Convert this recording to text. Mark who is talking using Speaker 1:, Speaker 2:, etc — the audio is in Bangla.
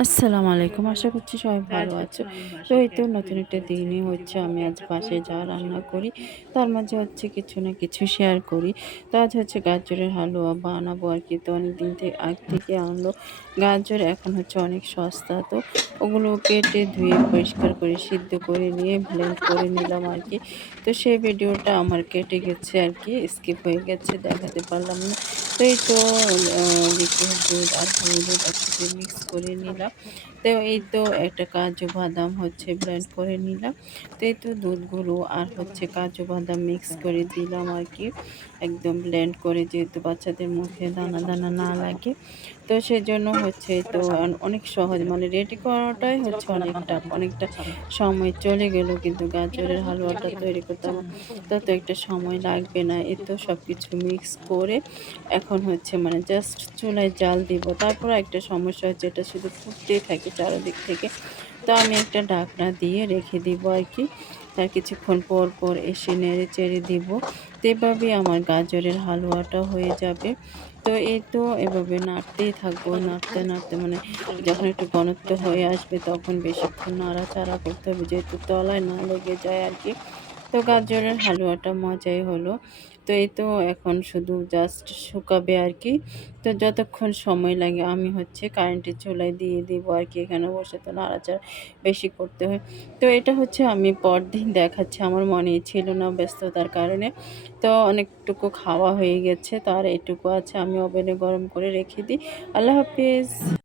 Speaker 1: আসসালামু আলাইকুম। আশা করছি সবাই ভালো আছো। তো এই তো নতুন একটা দিনই হচ্ছে আমি আজ পাশে যা রান্না করি তার মাঝে হচ্ছে কিছু না কিছু শেয়ার করি। তো আজ হচ্ছে গাজরের হালুয়া বানাবো আর কি। তো অনেক দিন থেকে আগ থেকে আনলো। গাজর এখন হচ্ছে অনেক সস্তা। তো ওগুলো কেটে ধুয়ে পরিষ্কার করে সিদ্ধ করে নিয়ে ব্লেন্ড করে নিলাম আর কি। তো সেই ভিডিওটা আমার কেটে গেছে আর কি। স্কিপ হয়ে গেছে দেখাতে পারলাম না। তো এই তো লিকুইড দুধ আর হলুদ একসাথে মিক্স করে নিলাম। তো এই তো একটা কাজু বাদাম হচ্ছে ব্লেন্ড করে নিলাম। তো এই তো দুধগুলো আর হচ্ছে কাজু বাদাম মিক্স করে দিলাম আর কি। একদম ব্লেন্ড করে যেহেতু বাচ্চাদের মুখে দানা দানা না লাগে। তো সেজন্য হচ্ছে তো অনেক সহজ মানে রেডি করাটাই হচ্ছে অনেকটা অনেকটা সময় চলে গেল। কিন্তু গাজরের হালুয়াটা তৈরি করতে তত একটা সময় লাগবে না। এ তো সব কিছু মিক্স করে এখন হচ্ছে মানে জাস্ট চুলায় জাল দিব। তারপর একটা সমস্যা হচ্ছে এটা শুধু ফুটতেই থাকে চারোদিক থেকে। তো আমি একটা ঢাকনা দিয়ে রেখে দিব আর কি। তার কিছুক্ষণ পর পর এসে নেড়ে চেড়ে দিব। তো এভাবেই আমার গাজরের হালুয়াটা হয়ে যাবে। তো এই তো এভাবে নাড়তেই থাকব, নাড়তে নাড়তে মানে যখন একটু ঘনত্ব হয়ে আসবে তখন বেশিক্ষণ নাড়াচাড়া করতে হবে যেহেতু তলায় না লেগে যায় আর কি। তো গাজরের হালুয়াটা মজাই হলো। তো এই তো এখন শুধু জাস্ট শুকাবে আর কি। তো যতক্ষণ সময় লাগে আমি হচ্ছে কারেন্টের চুলায় দিয়ে দিব আর কি, এখানে বসে তো নাড়াচাড়া বেশি করতে হয়। তো এটা হচ্ছে আমি পরদিন দেখাচ্ছি, আমার মনে ছিল না ব্যস্ততার কারণে। তো অনেকটুকু খাওয়া হয়ে গেছে, তো আর এটুকু আছে, আমি ওভেনে গরম করে রেখে দিই। আল্লাহ হাফিজ।